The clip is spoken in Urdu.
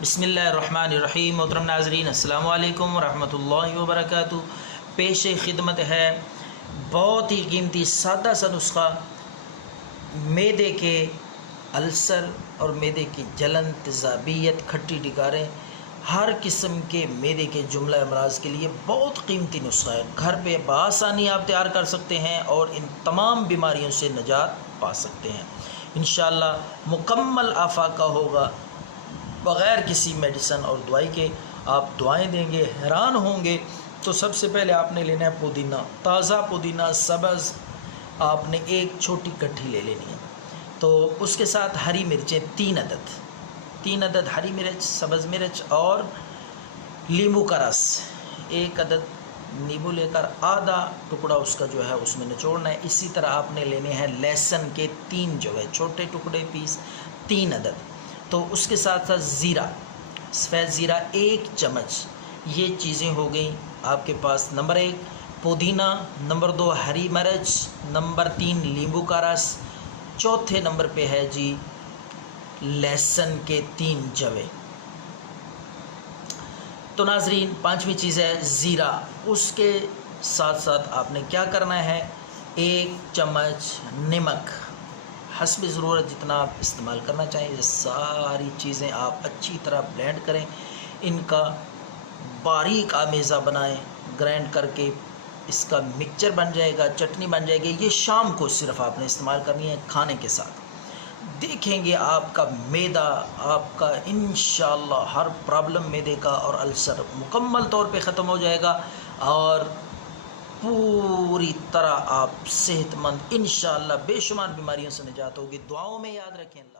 بسم اللہ الرحمن الرحیم۔ محترم ناظرین السلام علیکم ورحمۃ اللہ وبرکاتہ۔ پیش خدمت ہے بہت ہی قیمتی سادہ سا نسخہ معدے کے السر اور معدے کی جلن، تیزابیت، کھٹی ڈکاریں، ہر قسم کے معدے کے جملہ امراض کے لیے بہت قیمتی نسخہ ہے۔ گھر پہ بآسانی آپ تیار کر سکتے ہیں اور ان تمام بیماریوں سے نجات پا سکتے ہیں۔ انشاءاللہ مکمل آفاقہ ہوگا، بغیر کسی میڈیسن اور دوائی کے آپ دعائیں دیں گے، حیران ہوں گے۔ تو سب سے پہلے آپ نے لینا ہے پودینہ، تازہ پودینہ سبز، آپ نے ایک چھوٹی کٹھی لے لینی ہے۔ تو اس کے ساتھ ہری مرچیں تین عدد ہری مرچ، سبز مرچ اور لیمو کا رس، ایک عدد نیبو لے کر آدھا ٹکڑا اس کا جو ہے اس میں نچوڑنا ہے۔ اسی طرح آپ نے لینے ہیں لہسن کے تین جو ہے چھوٹے ٹکڑے پیس، 3 عدد۔ تو اس کے ساتھ ساتھ زیرہ، سفید زیرہ 1 چمچ۔ یہ چیزیں ہو گئیں آپ کے پاس۔ نمبر 1 پودینہ، نمبر 2 ہری مرچ، نمبر 3 لیمبو کا رس، چوتھے نمبر پہ ہے جی لہسن کے 3 جوے۔ تو ناظرین 5ویں چیز ہے زیرہ۔ اس کے ساتھ ساتھ آپ نے کیا کرنا ہے، 1 چمچ نمک، حسب ضرورت جتنا آپ استعمال کرنا چاہیں۔ یہ ساری چیزیں آپ اچھی طرح بلینڈ کریں، ان کا باریک آمیزہ بنائیں، گرینڈ کر کے اس کا مکسچر بن جائے گا، چٹنی بن جائے گی۔ یہ شام کو صرف آپ نے استعمال کرنی ہے کھانے کے ساتھ۔ دیکھیں گے آپ کا معدہ، آپ کا انشاءاللہ ہر پرابلم معدے کا اور السر مکمل طور پہ ختم ہو جائے گا اور پوری طرح آپ صحت مند انشاءاللہ بے شمار بیماریوں سے نجات ہوگی۔ دعاؤں میں یاد رکھیں۔ اللہ